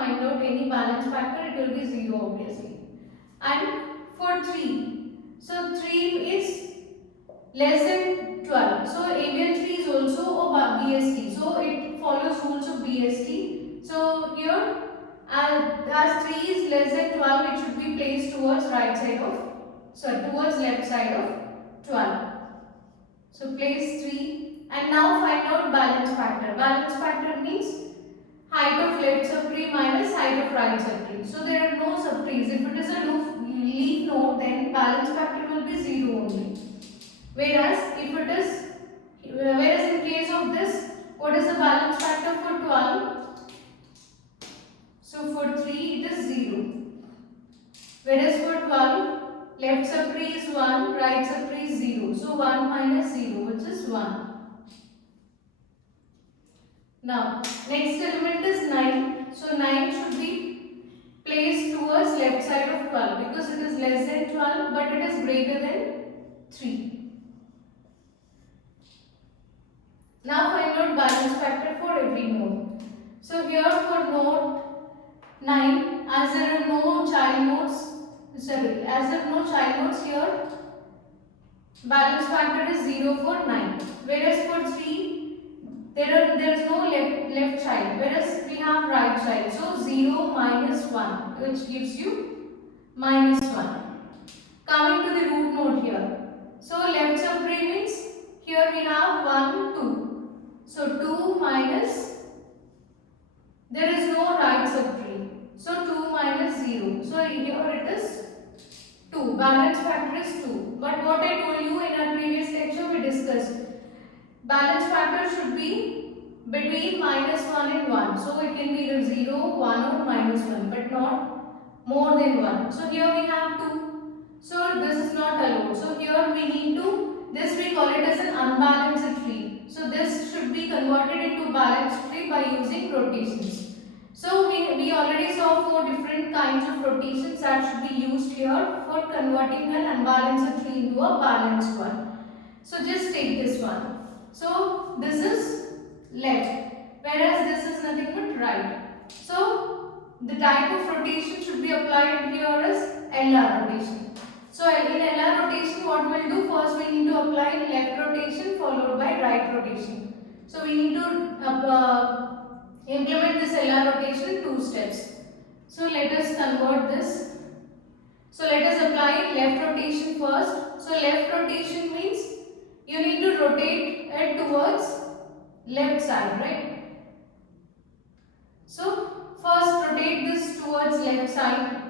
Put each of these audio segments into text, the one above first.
find out any balance factor, it will be 0 obviously. And for 3, so 3 is less than 12. So ABL 3 is also a BST. So it follows rules of BST. So here as 3 is less than 12, it should be placed towards towards left side of 12. So place 3 and now find out balance factor. Balance factor means height of left subtree minus height of right subtree. So there are no subtrees. If it is a leaf node, then balance factor will be 0 only. Whereas in case of this, what is the balance factor for 12? So for 3 it is 0. Whereas for 12, left subtree is 1, right subtree is 0. So 1 minus 0, which is 1. Now, next element is 9. So 9 should be placed towards left side of 12 because it is less than 12 but it is greater than 3. Now find out balance factor for every node. So here for node 9, as there are no child nodes here, balance factor is 0 for 9. Whereas for 3, there is no left child, whereas we have right child. So 0 minus 1, which gives you minus 1. Coming to the root node here. So left subtree means here we have 1, 2. So 2 minus, there is no right subtree. So 2 minus 0. So here it is 2. Balance factor is 2. But what I told you in our previous lecture, we discussed balance factor should be between minus 1 and 1. So it can be either 0, 1 or minus 1, but not more than 1. So here we have 2. So this is not allowed. So here we need to, this we call it as an unbalanced tree. So this should be converted into balanced tree by using rotations. So we already saw 4 different kinds of rotations that should be used here for converting an unbalanced tree into a balanced one. So just take this one. So this is left, whereas this is nothing but right. So the type of rotation should be applied here as LR rotation. So in LR rotation, what we'll do, first we need to apply left rotation followed by right rotation. So we need to implement this LR rotation in 2 steps. So let us convert this. So let us apply left rotation first. So left rotation means you need to rotate it towards left side, right? So first rotate this towards left side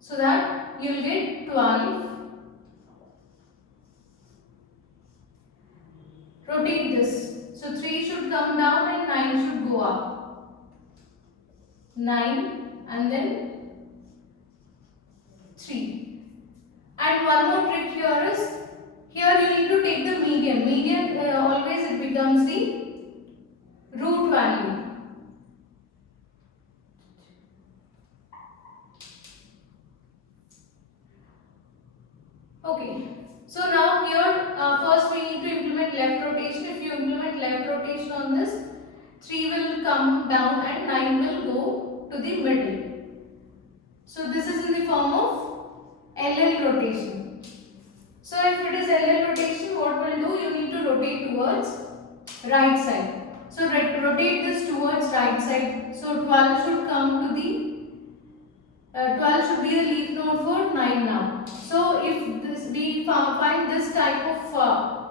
so that you will get 12. Rotate this. So 3 should come down and 9 should go up. 9 and then 3. And one more trick here is, here you need to take the median. Median always it becomes the root value. Okay. So now here first we need to implement left rotation. If you implement left rotation on this, 3 will come down and 9 will go to the middle. So this is in the form of LL rotation. So if it is LL rotation, what we'll do, you need to rotate towards right side. So rotate this towards right side. So 12 should come to the 12 should be the leaf node for 9 now. So if we find this type of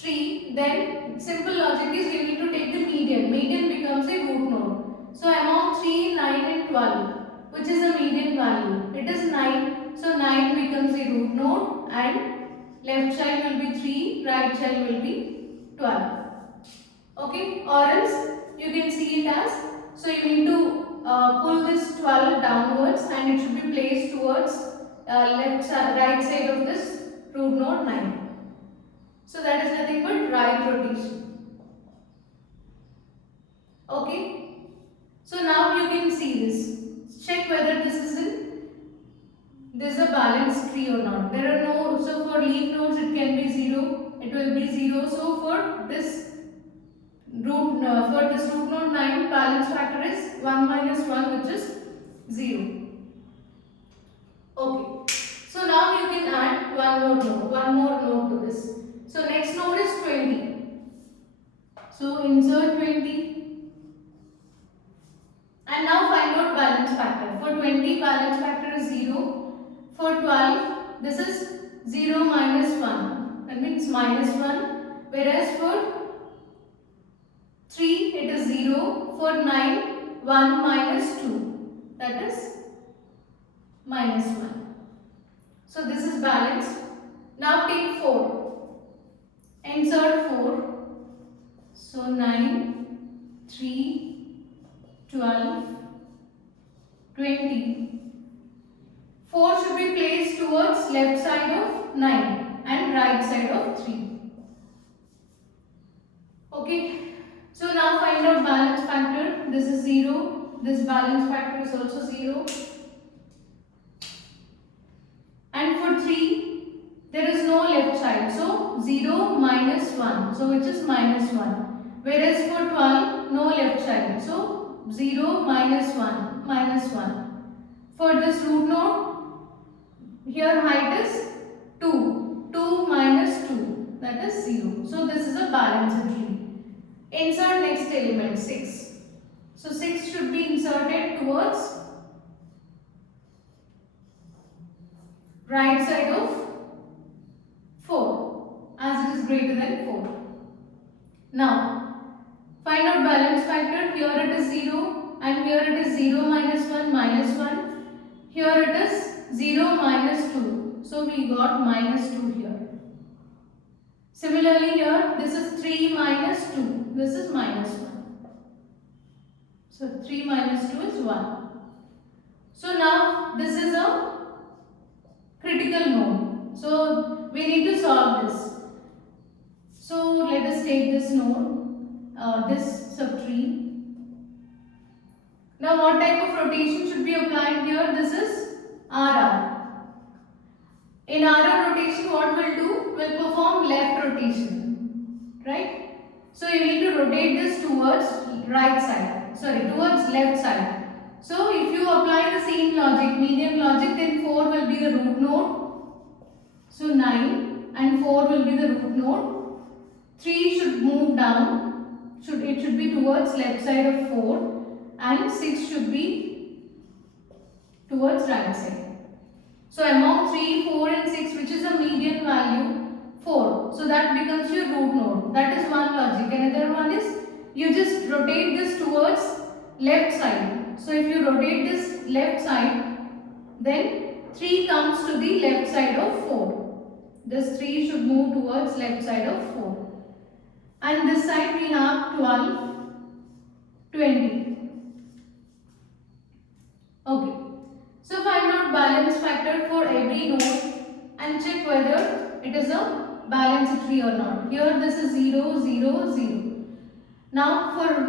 tree, then simple logic is we need to take the median. Median becomes a root node. So among 3, 9 and 12, which is the median value? It is 9. So 9 becomes a root node and left child will be 3, right child will be 12. Okay, or else you can see it as, so you need to pull this 12 downwards and it should be placed towards right side of this root node 9. So that is nothing but right rotation. Okay. So now you can see this. Check whether this is a balanced tree or not. There are no, so for leaf nodes it can be 0. It will be 0. So for this root node 9, balance factor is 1 1 minus 1, which is 0. Okay. So now you can add one more node to this. So next node is 20. So insert 20. And now find out balance factor. For 20, balance factor is 0. For 12, this is 0 minus 1. That means minus 1. Whereas for 3, it is 0. For 9, 1 minus 2. That is minus 1. So this is balanced. Now take 4. Insert 4. So 9, 3, 12, 20. 4 should be placed towards left side of 9 and right side of 3. Okay. So now find out balance factor. This is 0. This balance factor is also 0. And for 3, there is no left side. So 0 minus 1. So which is minus 1. Whereas for 12, no left side. So 0 minus 1. Minus 1. For this root node, here height is 2. 2 minus 2. That is 0. So this is a balanced tree. Insert next element 6. So 6 should be inserted towards right side of 4 as it is greater than 4. Now find out balance factor. Here it is 0 and here it is 0 minus 1 minus 1. Here it is 0 minus 2. So we got minus 2 here. Similarly here this is 3 minus 2. This is minus 1. So 3 minus 2 is 1. So now this is a critical node. So we need to solve this. So let us take this node, this subtree. Now what type of rotation should be applied here? This is RR. In RR rotation, what we'll do? We'll perform left rotation. Right? So you need to rotate this towards towards left side. So if you apply the same logic, median logic, then 4 will be the root node. So 9 and 4 will be the root node. 3 should move down. It should be towards left side of 4 and 6 should be towards right side. So among 3, 4 and 6, which is a median value? 4. So that becomes your root node. That is one logic. Another one is you just rotate this towards left side. So if you rotate this left side, then 3 comes to the left side of 4. This 3 should move towards left side of 4. And this side we have 12, 20. Okay. So find out balance factor for every node and check whether it is a balanced tree or not. Here this is 0, 0, 0. Now for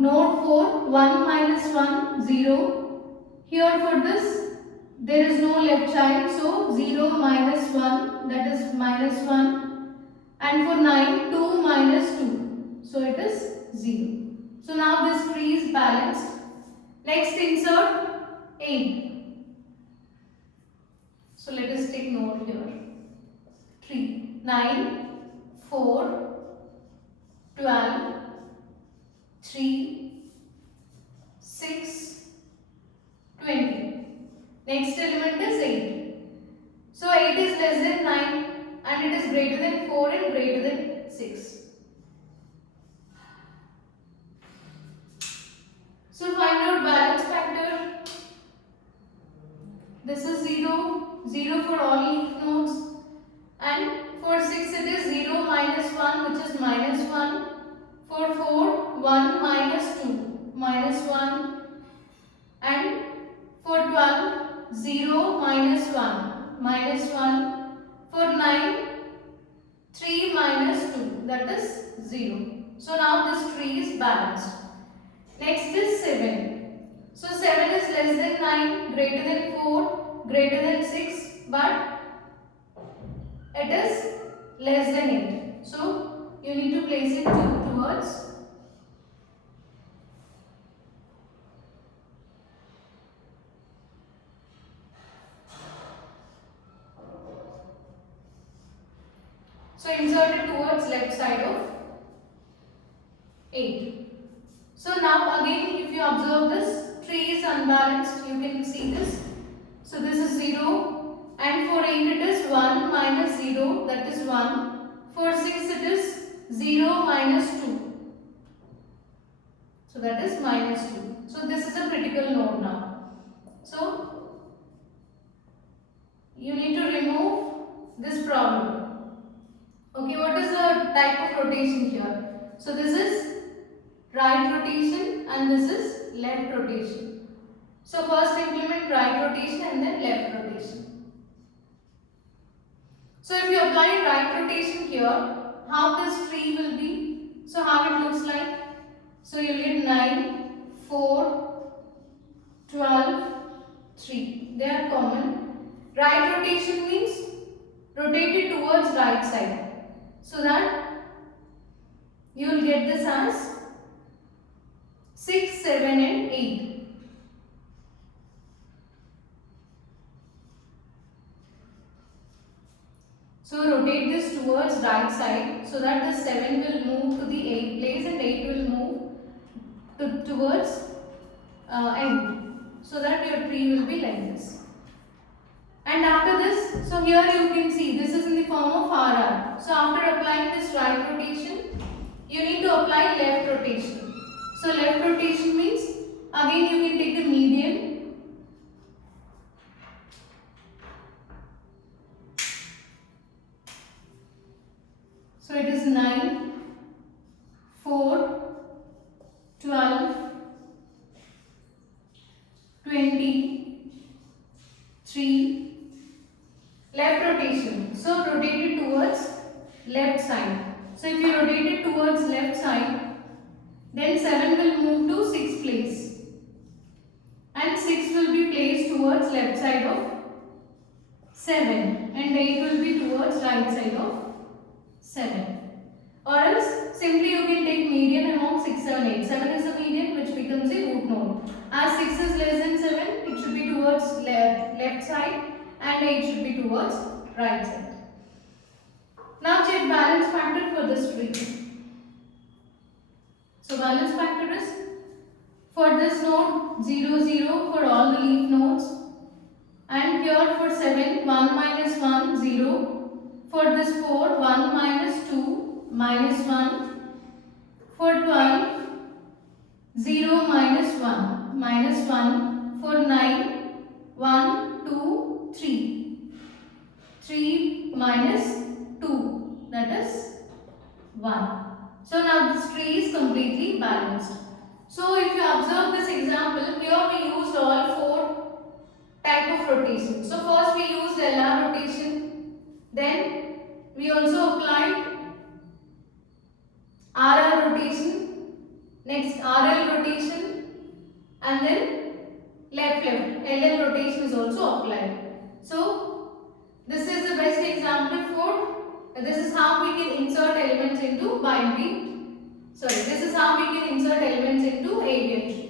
node 4, 1 minus 1, 0. Here for this, there is no left child. So 0 minus 1, that is minus 1. And for 9, 2 minus 2. So it is 0. So now this tree is balanced. Next insert 8. So let us take note here. 3, 9, 4, 12, 3, 6, 20. Next element is 8. So 8 is less than 9 and it is greater than 4 and greater than 6. So find out balance factor. This is 0, 0 for all leaf nodes. And for 6 it is 0 minus 1, which is minus 1. For 4, 1 minus 2, minus 1. And for 12, 0 minus 1, minus 1. For 9, 3 minus 2, that is 0. So now this tree is balanced. Next is 7. So 7 is less than 9, greater than 4, greater than 6, but it is less than 8. So you need to place it towards So insert it towards left side of 8. So now again if you observe this, 3 is unbalanced, you can see this. So this is 0 and for 8 it is 1 minus 0, that is 1. For 6 it is 0 minus 2. So that is minus 2. So this is a critical node now. So you need to remove this problem. Okay, what is the type of rotation here? So this is right rotation and this is left rotation. So first implement right rotation and then left rotation. So if you apply right rotation here, how this tree will be? So how it looks like? So you will get 9, 4, 12, 3. They are common. Right rotation means rotate it towards right side. So that you will get this as 6, 7 and 8. So rotate this towards right side so that the 7 will move to the 8 place and 8 will move towards end. So that your tree will be like this. And after this, so here you can see this is in the form of RR. So after applying this right rotation, you need to apply left rotation. So left rotation means again you can take the median. So it is 9, 4, 12, 20, 3. Left rotation. So rotate it towards left side. So if you rotate it towards left side, then 7 will move to 6th place. And 6 will be placed towards left side of 7. And 8 will be towards right side of 7. Or else simply you can take median among 6, 7, 8. 7 is the median which becomes a root node. As 6 is less than 7, it should be towards left side and 8 should be towards right side. Now check balance factor for this tree. So balance factor is for this node 0, 0 for all the leaf nodes, and here for 7 1 minus 1 0, for this 4 1 minus 2 minus 1, for 12 0 minus 1 minus 1, for 9 1 2 3, 3 minus 2, that is 1. So now this tree is completely balanced. So if you observe this example, here we used all 4 type of rotation. So first we used LR rotation, then we also applied RR rotation, next RL rotation, and then left LL rotation is also applied. So this is the best example for this is how we can insert elements into binary. This is how we can insert elements into avian tree.